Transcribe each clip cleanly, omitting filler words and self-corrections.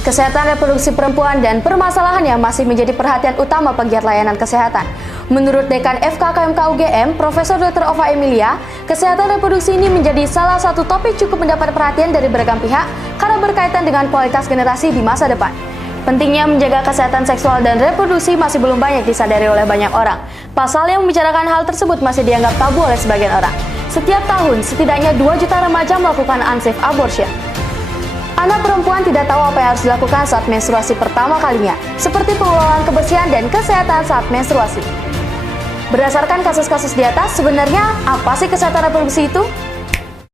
Kesehatan reproduksi perempuan dan permasalahannya masih menjadi perhatian utama pegiat layanan kesehatan. Menurut Dekan FKKMK UGM, Profesor Dr. Ova Emilia, kesehatan reproduksi ini menjadi salah satu topik cukup mendapat perhatian dari beragam pihak karena berkaitan dengan kualitas generasi di masa depan. Pentingnya menjaga kesehatan seksual dan reproduksi masih belum banyak disadari oleh banyak orang. Pasal yang membicarakan hal tersebut masih dianggap tabu oleh sebagian orang. Setiap tahun, setidaknya 2 juta remaja melakukan unsafe abortion. Anak perempuan tidak tahu apa yang harus dilakukan saat menstruasi pertama kalinya, seperti pengelolaan kebersihan dan kesehatan saat menstruasi. Berdasarkan kasus-kasus di atas, sebenarnya apa sih kesehatan reproduksi itu?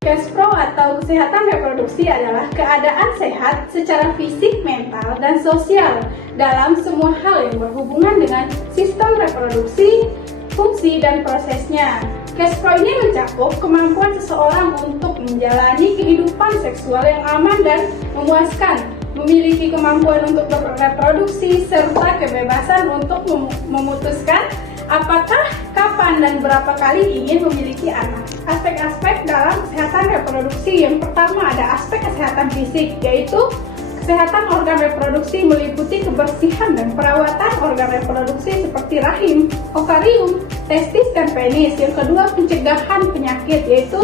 KESPRO atau kesehatan reproduksi adalah keadaan sehat secara fisik, mental, dan sosial dalam semua hal yang berhubungan dengan sistem reproduksi, fungsi, dan prosesnya. KESPRO ini mencakup kemampuan seseorang untuk menjalani kehidupan seksual yang aman dan memuaskan, memiliki kemampuan untuk bereproduksi, serta kebebasan untuk memutuskan apakah, kapan, dan berapa kali ingin memiliki anak. Aspek-aspek dalam kesehatan reproduksi yang pertama ada aspek kesehatan fisik, yaitu kesehatan organ reproduksi meliputi kebersihan dan perawatan organ reproduksi seperti rahim, ovarium, testis, dan penis. Yang kedua, pencegahan penyakit, yaitu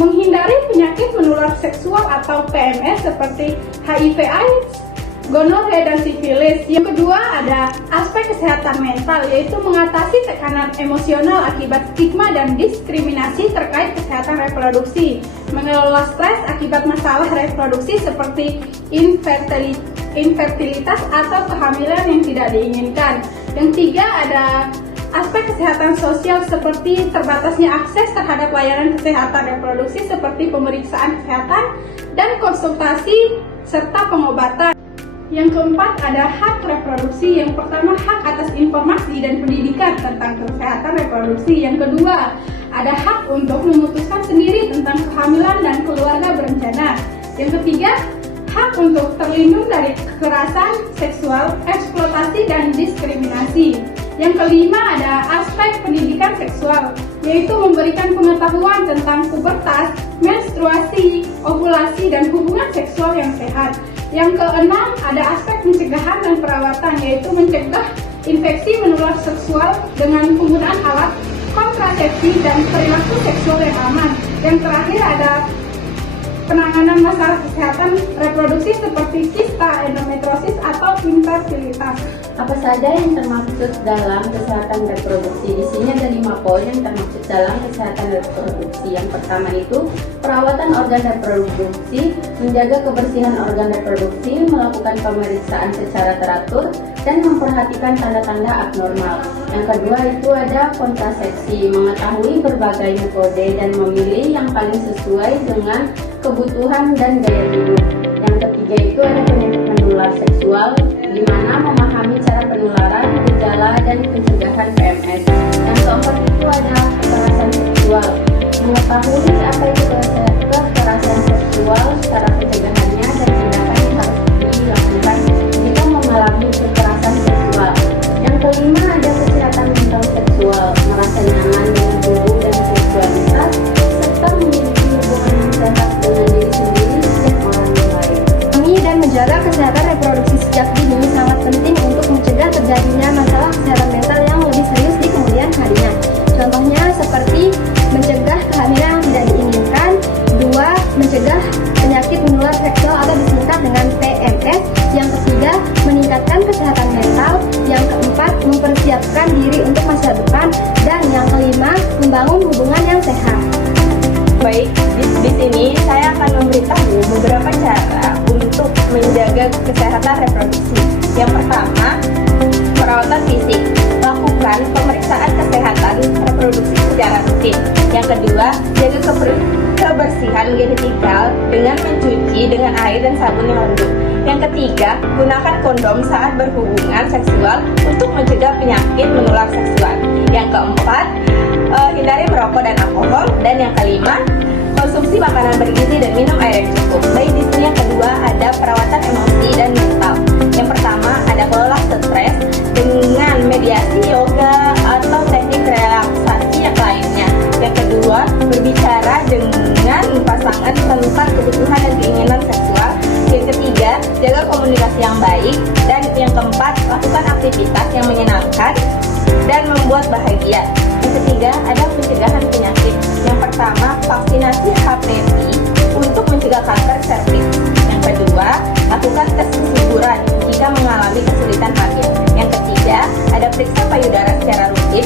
menghindari penyakit menular seksual atau PMS seperti HIV/AIDS, gonorrea, dan sifilis. Yang kedua, ada aspek kesehatan mental, yaitu mengatasi tekanan emosional akibat stigma dan diskriminasi terkait kesehatan reproduksi, mengelola stres akibat masalah reproduksi seperti infertilitas atau kehamilan yang tidak diinginkan. Yang tiga, ada aspek kesehatan sosial seperti terbatasnya akses terhadap layanan kesehatan reproduksi seperti pemeriksaan kesehatan dan konsultasi serta pengobatan. Yang keempat, ada hak reproduksi. Yang pertama, hak atas informasi dan pendidikan tentang kesehatan reproduksi. Yang kedua, ada hak untuk memutuskan sendiri tentang kehamilan dan keluarga berencana. Yang ketiga, hak untuk terlindung dari kekerasan seksual, eksploitasi, dan diskriminasi. Yang kelima, ada aspek pendidikan seksual, yaitu memberikan pengetahuan tentang pubertas, menstruasi, ovulasi, dan hubungan seksual yang sehat. Yang keenam, ada aspek pencegahan dan perawatan, yaitu mencegah infeksi menular seksual dengan penggunaan alat kontrasepsi dan perilaku seksual yang aman. Yang terakhir, ada penanganan masalah kesehatan reproduksi seperti kista, endometriosis, atau infertilitas. Apa saja yang termaksud dalam kesehatan reproduksi? Di sini ada 5 poin yang termaksud dalam kesehatan reproduksi. Yang pertama itu perawatan organ reproduksi, menjaga kebersihan organ reproduksi, melakukan pemeriksaan secara teratur, dan memperhatikan tanda-tanda abnormal. Yang kedua itu ada kontrasepsi, mengetahui berbagai metode dan memilih yang paling sesuai dengan kebutuhan dan gaya hidup. Yang ketiga itu ada penyakit menular seksual, di mana memahami cara penularan, gejala, dan pencegahan PMS. Yang keempat itu ada kekerasan seksual, mengetahui apa itu kekerasan seksual, cara pencegahannya, dan tindakan yang harus dilakukan jika mengalami kekerasan seksual. Yang kelima ada kesehatan mental seksual, merasa nyaman dengan tubuh dan seksualitas, serta memiliki hubungan yang sehat dengan diri sendiri dan orang lain. Dan menjaga kesehatan reproduksi sejak dini sangat penting untuk mencegah terjadinya masalah kesehatan mental yang lebih serius di kemudian harinya. Contohnya seperti mencegah kehamilan yang tidak diinginkan, 2. Mencegah penyakit menular seksual atau disingkat dengan PMS, yang ketiga meningkatkan kesehatan mental, yang keempat mempersiapkan diri untuk masa depan, dan yang kelima membangun hubungan yang sehat. Baik, di sini saya akan memberitahu beberapa cara untuk menjaga kesehatan reproduksi. Yang pertama, perawatan fisik. Lakukan pemeriksaan kesehatan reproduksi secara rutin. Yang kedua, jaga kebersihan genital dengan mencuci dengan air dan sabun yang lembut. Yang ketiga, gunakan kondom saat berhubungan seksual untuk mencegah penyakit menular seksual. Yang keempat, hindari merokok dan alkohol. Dan yang kelima, konsumsi makanan bergizi dan minum air yang cukup. Baik, di sini yang kedua ada perawatan emosi dan mental. Yang pertama ada kelola stres dengan mediasi yoga atau teknik relaksasi yang lainnya. Yang kedua, berbicara dengan pasangan tentang kebutuhan dan keinginan seksual. Yang ketiga, jaga komunikasi yang baik. Dan yang keempat, lakukan aktivitas yang menyenangkan dan membuat bahagia. Yang ketiga, ada pencegahan penyakit. Yang pertama, vaksinasi HPV untuk mencegah kanker serviks. Yang kedua, lakukan tes kesuburan jika mengalami kesulitan hamil. Yang ketiga, ada periksa payudara secara rutin